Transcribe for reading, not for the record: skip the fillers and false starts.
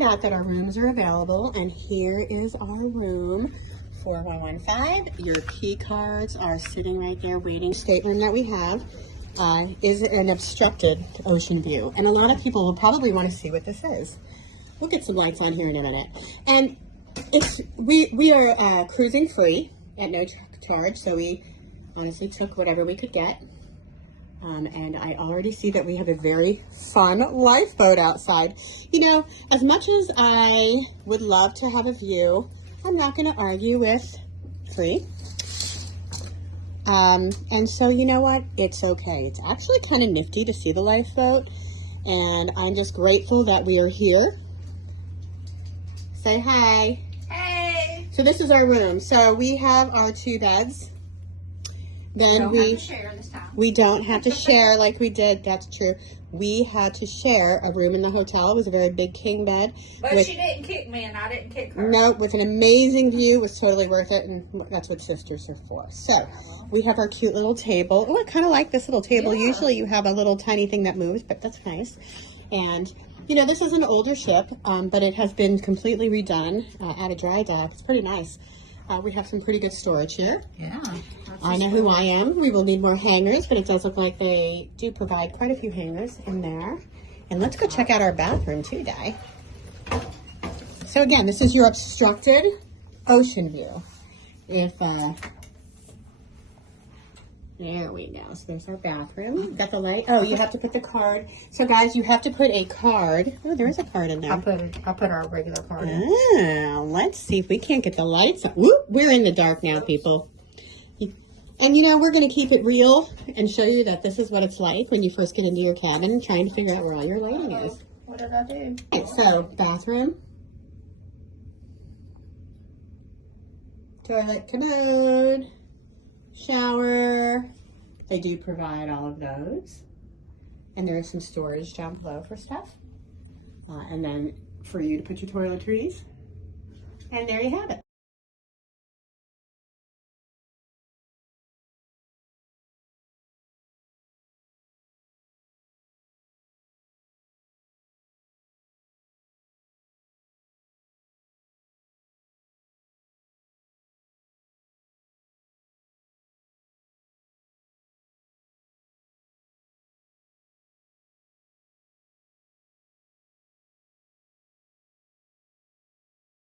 found out that our rooms are available, and here is our room, 4115. Your key cards are sitting right there waiting. Stateroom that we have is an obstructed ocean view, and a lot of people will probably want to see what this is. We'll get some lights on here in a minute. And we are cruising free at no charge, so we honestly took whatever we could get. And I already see that we have a very fun lifeboat outside. You know, as much as I would love to have a view, I'm not going to argue with free. And so, you know what? It's okay. It's actually kind of nifty to see the lifeboat, and I'm just grateful that we are here. Say hi. Hey. So this is our room. So we have our 2 beds. Then We don't have to share this time. We don't have to share like we did. That's true. We had to share a room in the hotel. It was a very big king bed. But she didn't kick me and I didn't kick her. No, with an amazing view. It was totally worth it, and that's what sisters are for. So we have our cute little table. Oh, I kind of like this little table. Yeah. Usually you have a little tiny thing that moves, but that's nice. And you know, this is an older ship, but it has been completely redone at a dry dock. It's pretty nice. We have some pretty good storage here. Yeah. I know who I am. We will need more hangers, but it does look like they do provide quite a few hangers in there. And let's go check out our bathroom too, Di. So again, this is your obstructed ocean view. There we go. So there's our bathroom. Got the light. Oh, you have to put the card. So guys, you have to put a card. Oh, there is a card in there. I'll put our regular card in. Ah, let's see if we can't get the lights on. Whoop, we're in the dark now, people. And you know, we're going to keep it real and show you that this is what it's like when you first get into your cabin trying to figure out where all your lighting is. What did I do? Okay, so bathroom. Toilet commode. Shower. They do provide all of those. And there is some storage down below for stuff. And then for you to put your toiletries. And there you have it.